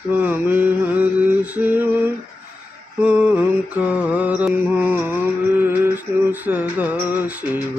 स्वामी हरि शिव ओंकार विष्णु सदा शिव।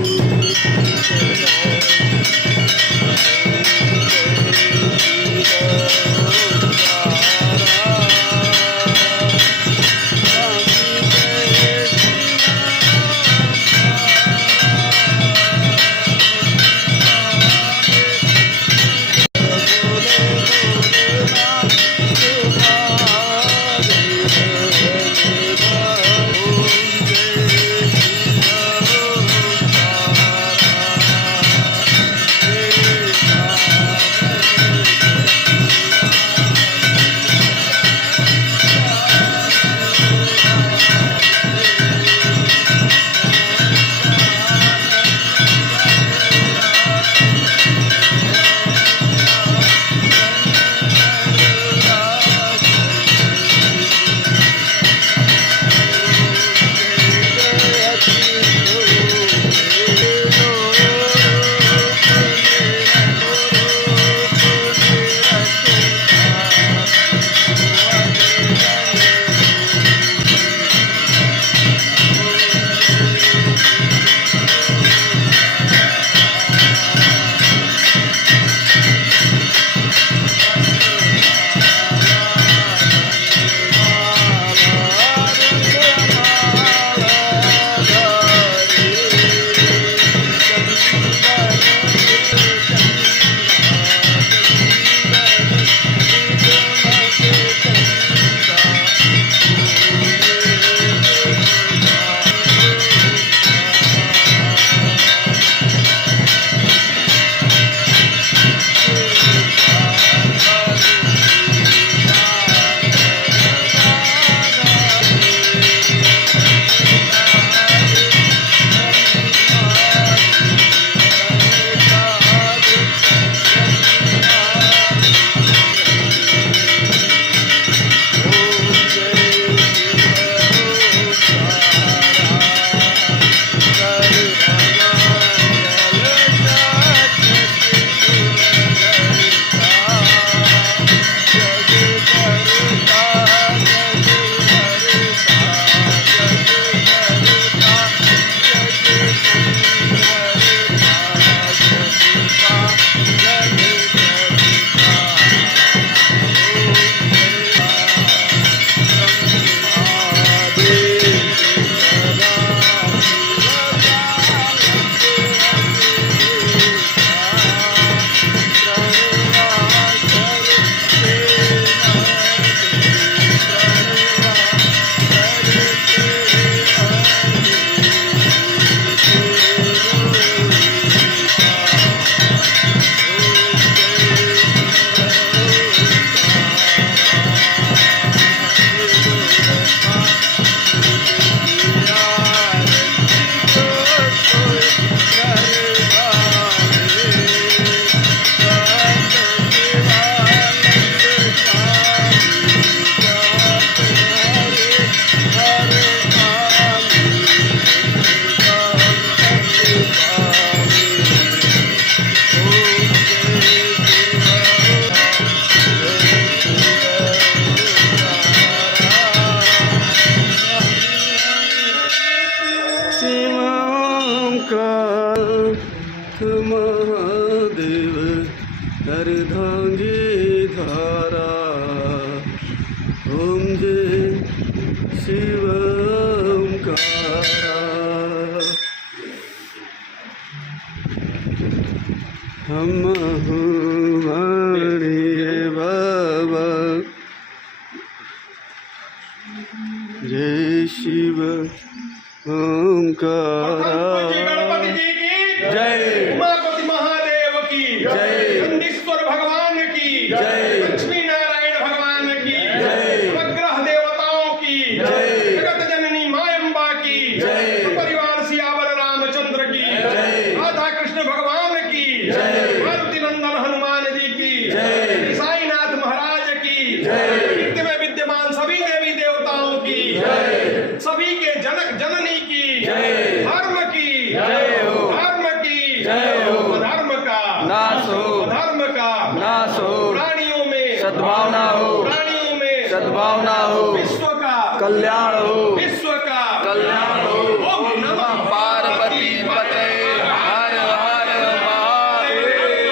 महादेव अर्धांगी धारा ओम जय शिव ओंकारा। हम वाणी बाबा जय शिव ओंकारा। जय उमापति महादेव की जय। नंदीश्वर भगवान की जय। लक्ष्मी नारायण भगवान की जय। नवग्रह देवताओं की जय। जगत जननी मायम्बा की जय। परिवार सियावर रामचंद्र की जय। राधा कृष्ण भगवान की जय। मारुति नंदन हनुमान जी की जय। साईनाथ महाराज की जय। नित्य में विद्यमान सभी देवी देवताओं की जय। सभी के जनक जननी की जय। धर्म की जय हो। धर्म की जय हो। धर्म का नाश हो। धर्म का नाश हो। प्राणियों में सद्भावना हो। प्राणियों सद्भावना हो, विश्व का कल्याण हो, विश्व का कल्याण हो। ओम नमः पार्वती पते हर हर महादेव।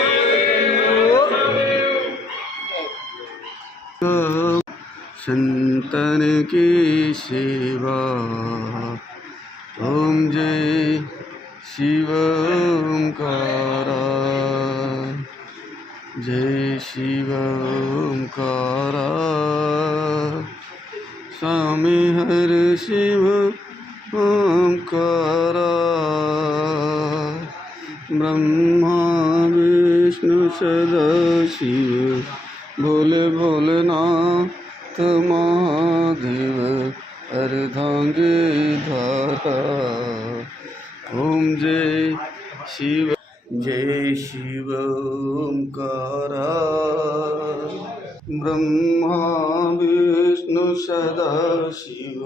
संतन की सेवा। ओम जय शिव ओंकारा, जय शिव ओंकारा। स्वामी हर शिव ओंकारा। ब्रह्मा विष्णु सदा शिव, भोले भोलेनाथ महादेव अर्धांगे धारा। ओम जय शिव ओंकारा। ब्रह्मा विष्णु सदा शिव,